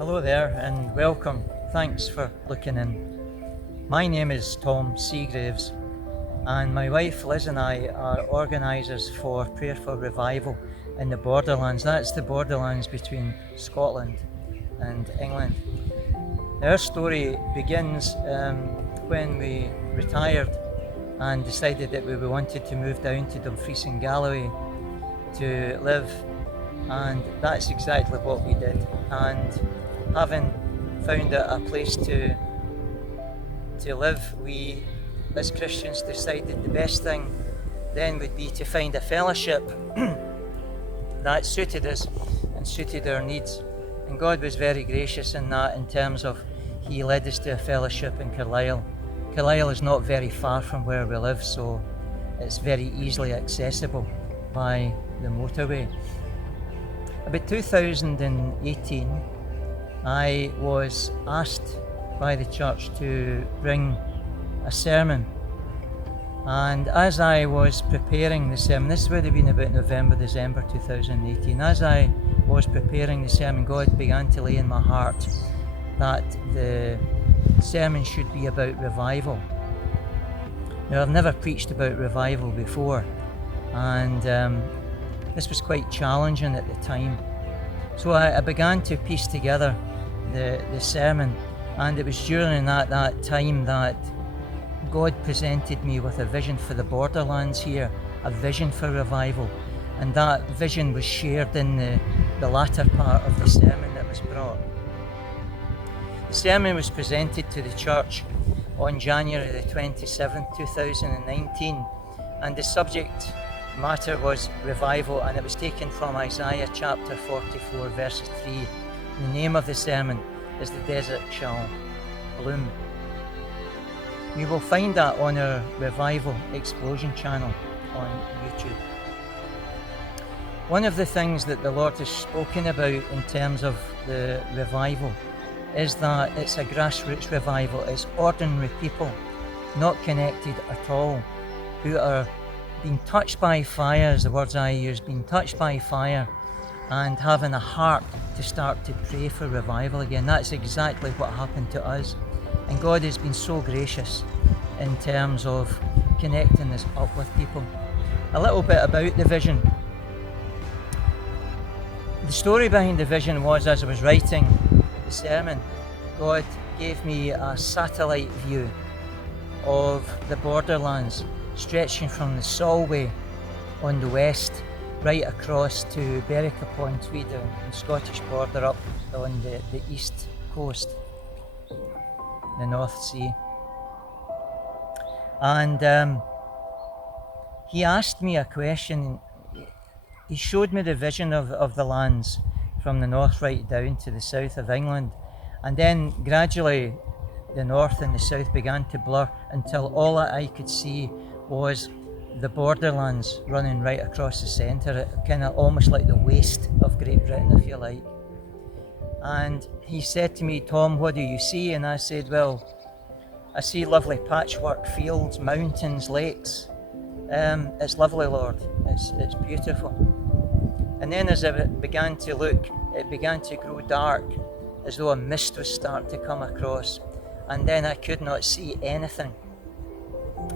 Hello there and welcome. Thanks for looking in. My name is Tom Seagraves and my wife Liz and I are organisers for Prayer for Revival in the Borderlands. That's the Borderlands between Scotland and England. Our story begins when we retired and decided that we wanted to move down to Dumfries in Galloway to live, and that's exactly what we did. And having found a place to live, we as Christians decided the best thing then would be to find a fellowship that suited us and suited our needs. And God was very gracious in that, in terms of He led us to a fellowship in Carlisle. Carlisle is not very far from where we live, so it's very easily accessible by the motorway. About 2018, I was asked by the church to bring a sermon, and as I was preparing the sermon, this would have been about November, December 2018, as I was preparing the sermon, God began to lay in my heart that the sermon should be about revival. Now, I've never preached about revival before, and this was quite challenging at the time. So I began to piece together the sermon, and it was during that time that God presented me with a vision for the Borderlands here, a vision for revival, and that vision was shared in the latter part of the sermon that was brought. The sermon was presented to the church on January the 27th, 2019, and the subject matter was revival, and it was taken from Isaiah chapter 44 verses 3. The name of the sermon is "The Desert Shall Bloom." You will find that on our Revival Explosion channel on YouTube. One of the things that the Lord has spoken about in terms of the revival is that it's a grassroots revival. It's ordinary people, not connected at all, who are being touched by fire, is the words I use, being touched by fire and having a heart to start to pray for revival again. That's exactly what happened to us. And God has been so gracious in terms of connecting us up with people. A little bit about the vision. The story behind the vision was, as I was writing the sermon, God gave me a satellite view of the Borderlands, stretching from the Solway on the west right across to Berwick-upon-Tweed and the Scottish border up on the east coast, the North Sea. And he asked me a question. He showed me the vision of the lands from the north right down to the south of England, and then gradually the north and the south began to blur until all that I could see was the Borderlands running right across the centre, kind of almost like the waste of Great Britain, if you like. And he said to me, "Tom, what do you see?" And I said, "Well, I see lovely patchwork fields, mountains, lakes. It's lovely, Lord. It's beautiful." And then as I began to look, it began to grow dark, as though a mist was starting to come across. And then I could not see anything.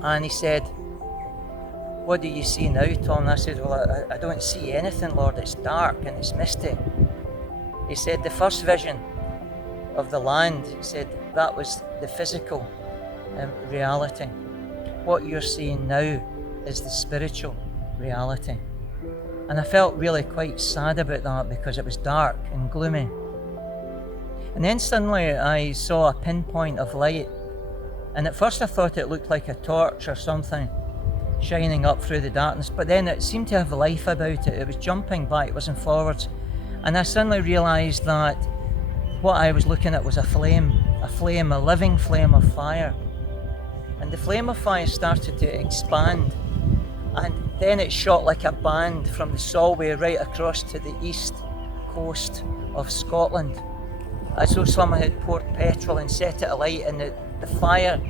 And he said, "What do you see now, Tom?" And I said, "Well, I don't see anything, Lord. It's dark and it's misty." He said, "The first vision of the land," he said, "that was the physical reality. What you're seeing now is the spiritual reality." And I felt really quite sad about that, because it was dark and gloomy. And then suddenly I saw a pinpoint of light, and at first I thought it looked like a torch or something shining up through the darkness, but then it seemed to have life about it. It was jumping backwards and forwards, and I suddenly realised that what I was looking at was a flame, a living flame of fire. And the flame of fire started to expand, and then it shot like a band from the Solway right across to the east coast of Scotland, as though someone had poured petrol and set it alight, and the fire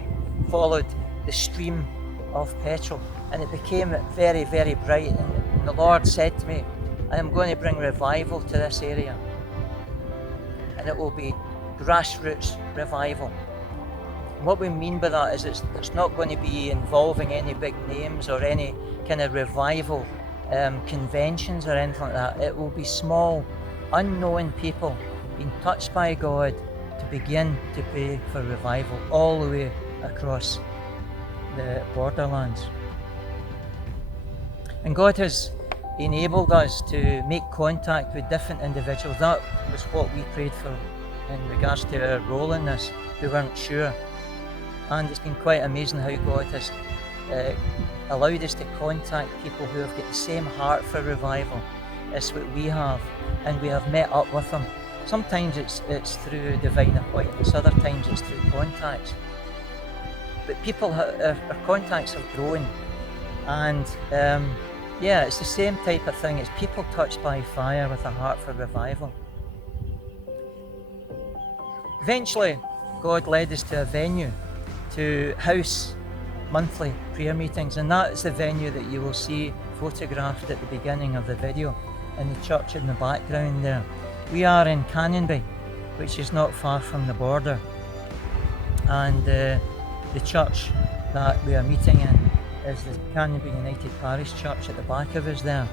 followed the stream of petrol, and it became very, very bright. And the Lord said to me, "I am going to bring revival to this area." and it will be grassroots revival. What we mean by that is it's not going to be involving any big names or any kind of revival conventions or anything like that. It will be small, unknown people being touched by God to begin to pray for revival all the way across the borderlands. And God has enabled us to make contact with different individuals. That was what we prayed for in regards to our role in this. We weren't sure. And it's been quite amazing how God has allowed us to contact people who have got the same heart for revival as what we have, and we have met up with them. Sometimes it's through divine appointments, other times it's through contacts. But our contacts have grown, and it's the same type of thing. It's people touched by fire with a heart for revival. Eventually, God led us to a venue to house monthly prayer meetings, and that is the venue that you will see photographed at the beginning of the video in the church in the background there. We are in Cannonby, which is not far from the border, and the church that we are meeting in is the Cannonby United Parish Church at the back of us there.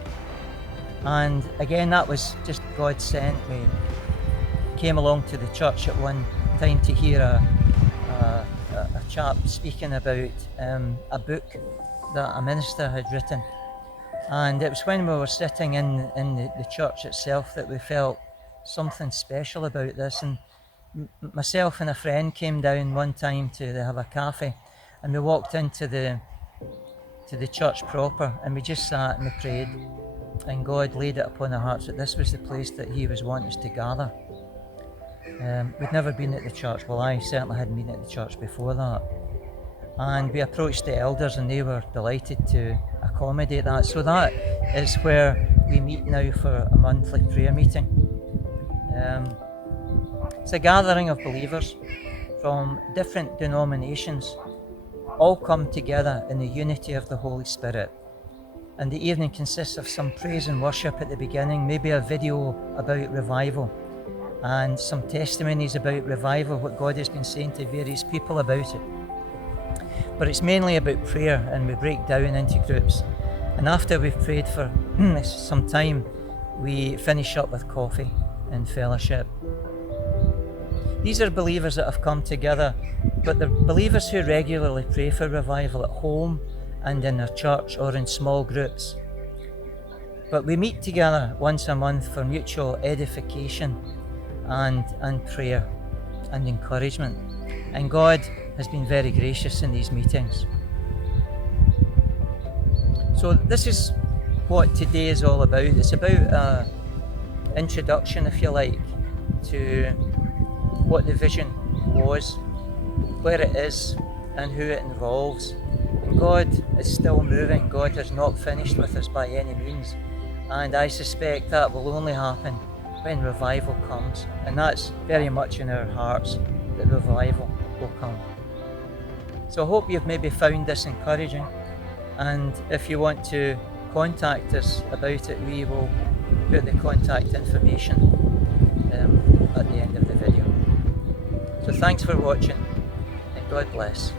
And again, that was just God sent. We came along to the church at one time to hear a chap speaking about a book that a minister had written, and it was when we were sitting in the church itself that we felt something special about this. And myself and a friend came down one time to have a cafe, and we walked into the church proper, and we just sat and we prayed, and God laid it upon our hearts that this was the place that He was wanting us to gather. We'd never been at the church. Well, I certainly hadn't been at the church before that. And we approached the elders, and they were delighted to accommodate that. So that is where we meet now for a monthly prayer meeting. It's a gathering of believers from different denominations, all come together in the unity of the Holy Spirit. And the evening consists of some praise and worship at the beginning, maybe a video about revival, and some testimonies about revival, what God has been saying to various people about it. But it's mainly about prayer, and we break down into groups. And after we've prayed for some time, we finish up with coffee and fellowship. These are believers that have come together, but they're believers who regularly pray for revival at home and in their church or in small groups. But we meet together once a month for mutual edification and prayer and encouragement. And God has been very gracious in these meetings. So this is what today is all about. It's about an introduction, if you like, to what the vision was, where it is, and who it involves. And God is still moving. God has not finished with us by any means. And I suspect that will only happen when revival comes. And that's very much in our hearts, that revival will come. So I hope you've maybe found this encouraging. And if you want to contact us about it, we will put the contact information at the end of the video. So thanks for watching, and God bless.